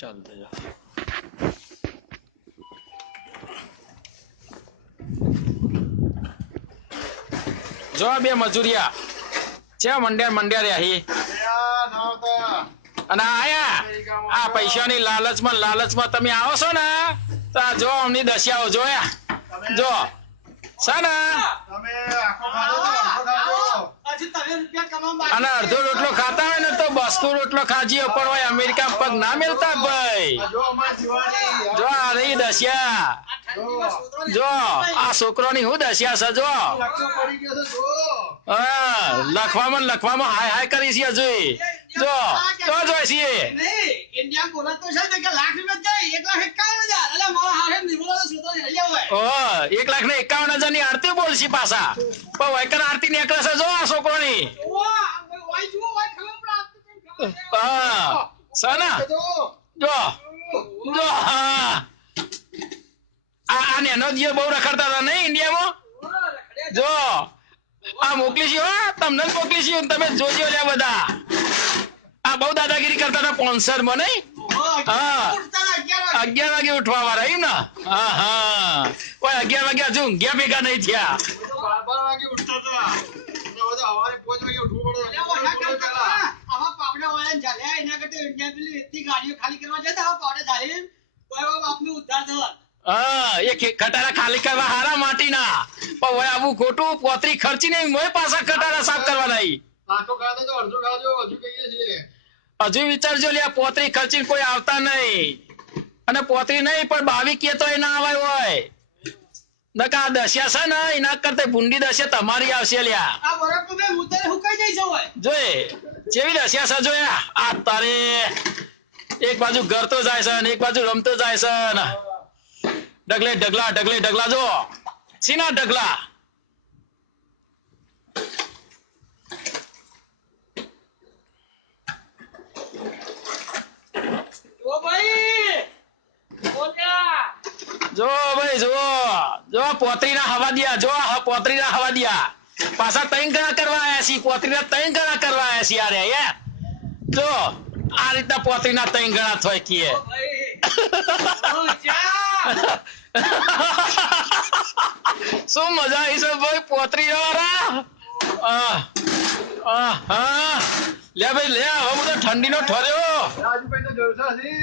ચાલતો જા જો બે મજૂરિયા છે મંડ્યા રહ્યા અને આયા આ પૈસાની લાલચમાં તમે આવો છો ને તો જો અમની દશિયાઓ જોયા જો છે ને અને અડધો રોટલો ખાતા હોય ને તો બસકો રોટલો ખાજી પણ હોય અમેરિકા પગ ના મેલતા ભાઈ જો આ રહી દશિયા જો આ છોકરોની હું દશિયા છે જો લખવામાં હાય હાય કરી છે હજુ જો તો જોઈ છીએ ઇન્ડિયા બોલા તો છે કે લાખ રૂપિયા જાય 1,51,000 ની આરતી બોલશી પાછા પણ વૈકર આરતી નીકળે છે જો આ છોકરોની સના જો જો આ નેનો જે બહુ રખડતા હતા નહીં ઇન્ડિયામાં જો આ મોકલી છે તમને જ મોકલી છે તમે જોજો લ્યા બધા આ બહુ દાદાગીરી કરતા હતા કોન્સર્ટમાં નહીં હા 11 વાગે ઉઠવા વાળા એમ ને હા હા ઓય 11 વાગે હજુ ઊંઘ્યા ભેગા નહીં થયા 12 વાગે ઉઠતા હતા સવારે 5 વાગે ઉઠવું પડે આવા પાપડા વાળા ચાલ્યા એના કરતા ઇન્ડિયા પેલી એટલી ગાડીઓ ખાલી કરવા જતા આવા પાવડા ચાલી કોઈ બાપનું ઉદ્ધાર થવા હા એ ખટારા ખાલી કરવા હારા માટીના પણ ઓય આવું ખોટું પોતરી ખર્ચી નહીં મોય પાછા ખટારા સાફ કરવા નહીં આખો ખાતો તો અડધો ખાજો હજુ કહીએ છીએ હજુ વિચારજો લ્યા પોતરી ખર્ચી કોઈ આવતા નહીં અને પોતરી નહીં પણ 22 કે તો એ ના આવે હોય નકા દશિયા છે ને એના કરતા ભૂંડી દશિયા તમારી આવશે લ્યા આ બરફ મે ઉતરે હુકાઈ જાય છે હોય જોઈ જેવી દશિયા છે જોયા આ તારે એક બાજુ ઘર તો જાય છે અને એક બાજુ રમતો જાય છે ને ડગલે ઢગલા જો સીના ઢગલા જો ભાઈ જો પોતરીના હવા દિયા જો પોતરીના હવા દિયા પાછા 3 ગણા કરવા આયા છી પોતરીના 3 ગણા કરવા આયા છી યાર હે જો આ રીતના પોતરીના 3 ગણા થાય કીએ શું મજા આવી છે ભાઈ પોતરી વાળા લે ભાઈ લે હવે બધો ઠંડીનો ઠર્યો રાજુભાઈ તો જલસા છે